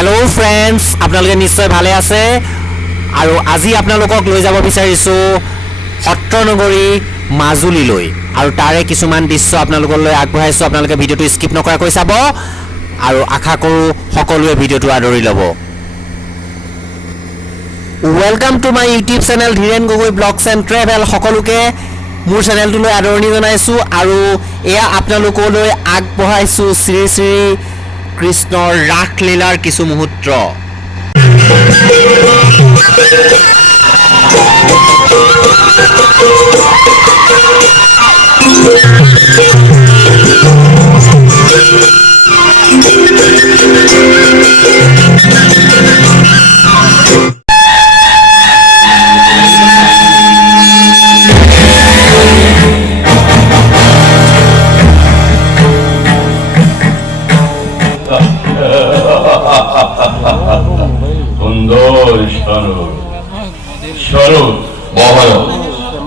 Hello friends आपनालोके निश्चय भाले आछे आरो आजि आपनालोকক লৈ যাব বিচাৰিছো সত্ৰনগৰী মাজুলীলৈ আৰু তাৰে কিছুমান দৃশ্য आपनालोकলৈ আগবঢ়াইছো आपनालोকে ভিডিওটো স্কিপ নকৰাকৈ চাব আৰু আশা কৰো সকলোৱে ভিডিওটো আদৰি ল'ব welcome to my YouTube channel Dhiren Gogoi blogs and travel সকলোকে মোৰ চেনেলটোলৈ আদৰণি জনাইছো আৰু এয়া आपनालोकলৈ আগবঢ়াইছো শ্ৰী শ্ৰী কৃষ্ণৰ ৰাসলীলাৰ কিছু মুহূৰ্ত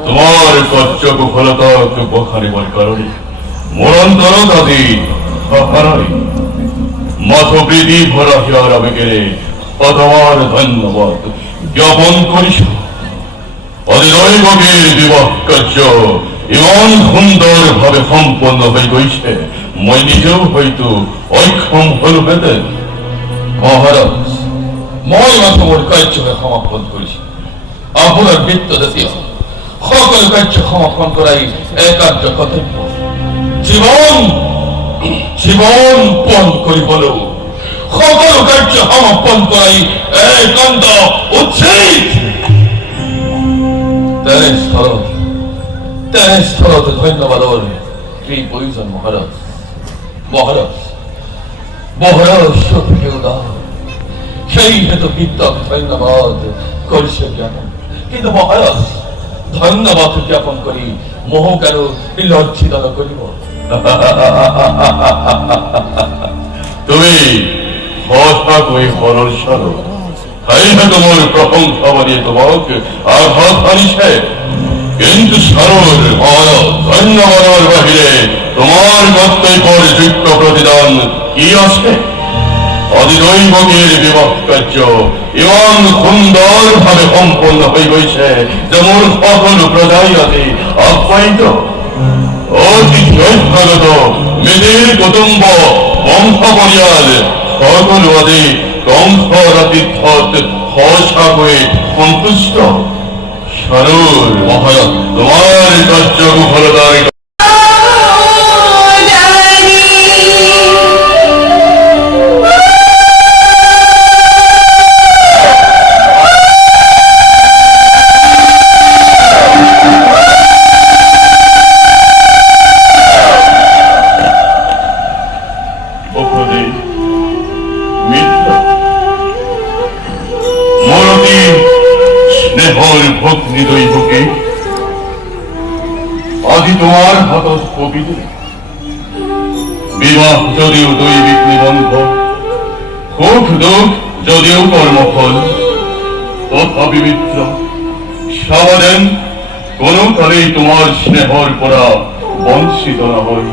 তোমার কচ্চক ফলতক বখানিবার কারণে মরন্তর দাদি মাথপ্রীতি ভরা হিয়ার আবেগেরে তোমার ধন্যবাদ জ্ঞাপন করিস অধিদৈবকের বিবাহ কার্য এমন সুন্দর ভাবে সম্পন্ন হয়ে গইছে মই নিজেও হয়তো অক্ষম হল পেতেন মহারাজ মই মাথমর কার্য সমাপন করেছি আপনার বৃত্ত জাতীয় সকল কার্য সমাপন করাই একান্ত কর্তব্য জীবন জীবন পণ করিবল সকল কার্য সমাপন করাই একান্ত উচিত তেনে স্থলত ধন্যবাদর কি প্রয়োজন মহারাজ মহারাজ মহারাজ সত্যি উদার সেই হেতু বিদ্যক ধন্যবাদ করিছে জ্ঞাপন কিন্তু মহারাজ ধন্যবাদ জ্ঞাপন করি মোহ কেন বিলজ্জিত করিব তুমি কথা কই হরর সর তাই না তোমার প্রশংসা বানিয়ে তোমাকে আঘাত আনিছে কিন্তু সরল মহারাজ ধন্যবাদের বাহিরে তোমার কর্তব্যের যোগ্য প্রতিদান কি আছে অধিদৈবকের বিবাহ কার্য এমন সুন্দর ভাবে সম্পন্ন হয়ে গেছে যেমন সকল প্রজাই আছে আপ্যায়িত অতিথি অভ্যাগত মেয়েদের কুটুম্ব বংশ পরিয়াল সকল আদি কংস রাতিথত হসা হয়ে সন্তুষ্ট সরল মহারাজ তোমার কার্য ফলদায়ী তোমার হাত পবিত্র বিবাহ যদিও দৈবিক নিবন্ধ সুখ দুঃখ যদিও কর্মফল তথাপি মিত্র সাবধান কোন কালেই তোমার স্নেহর পরা বঞ্চিত না হয়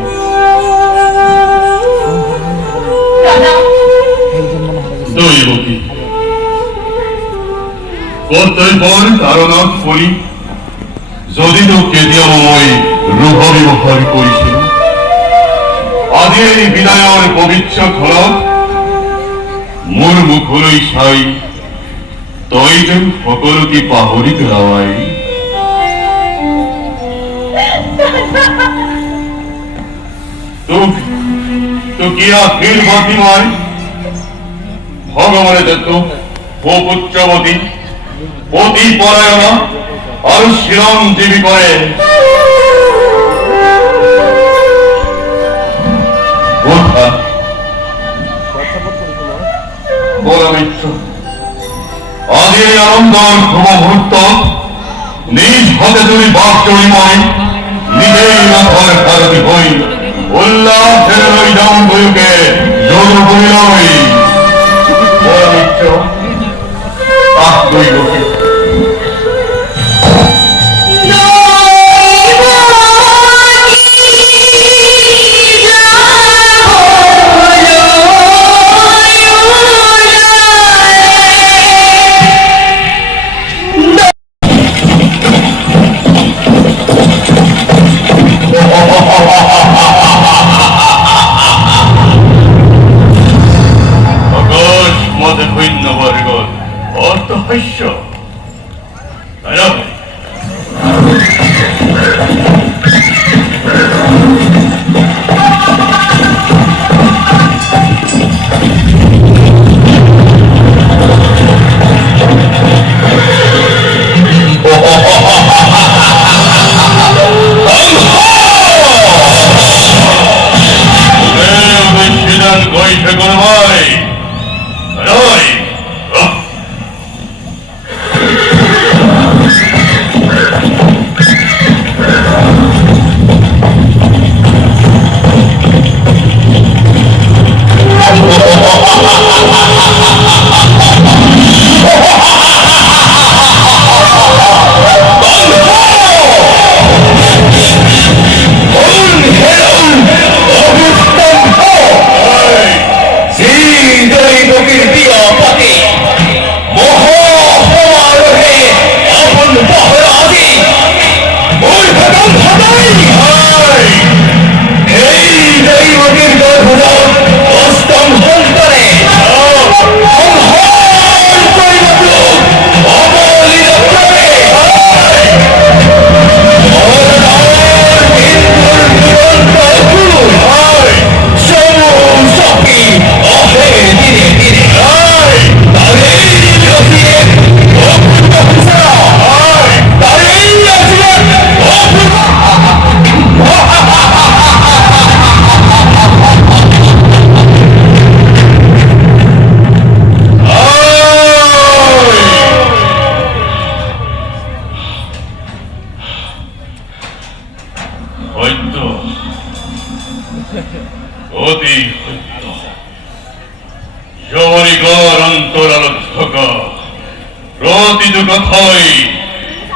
দৈবকী কর্তব্যর ধারণা করি যদি তো কেদিয়াময় রূপ ব্যবহার করেছিল আদি এই বিদায়র পবিত্র খলক মোর মুখলৈ চাই তই যেন সকলোকে পাহৰি পেলাৱাই তোক কি আশীৰ্বাদী মই ভগৱানে দত্ত সুপুত্ৰৱতী পতি পৰায়ণা আর চিরঞ্জীবী করে আদি আনন্দর শুভ মুহূর্ত নিজ হাতে তুমি বাক জড়িময় নিজেই মাথার ভারতী হই উল্লাসের ওই দাম বইকে যোগ করিলই বড় মিত্র আহ দৈবকী Oh এই দৈবকীর গর্ভ অষ্টম সন্তানে সত্য, অতি সত্য। জবরিকর অন্তরালোচকা প্রতিটি কথাই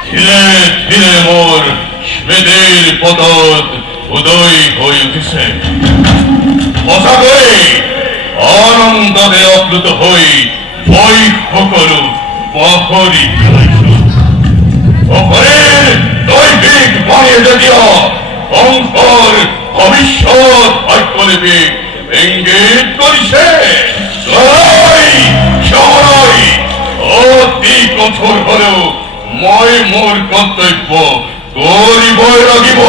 ধীরে ধীরে মোর স্মৃতির পতত উদয় হয়ে উঠেছে। আশা করি আনন্দে অপ্লুত হই বই সকলো পাহরি অপরের দৈবিক বাণী জাতীয় সংসার ভবিষ্যৎ ভাগ্যলিপি ইঙ্গিত করিছে। অতি কঠোর হলেও মই মোর কর্তব্য করিবই লাগিব।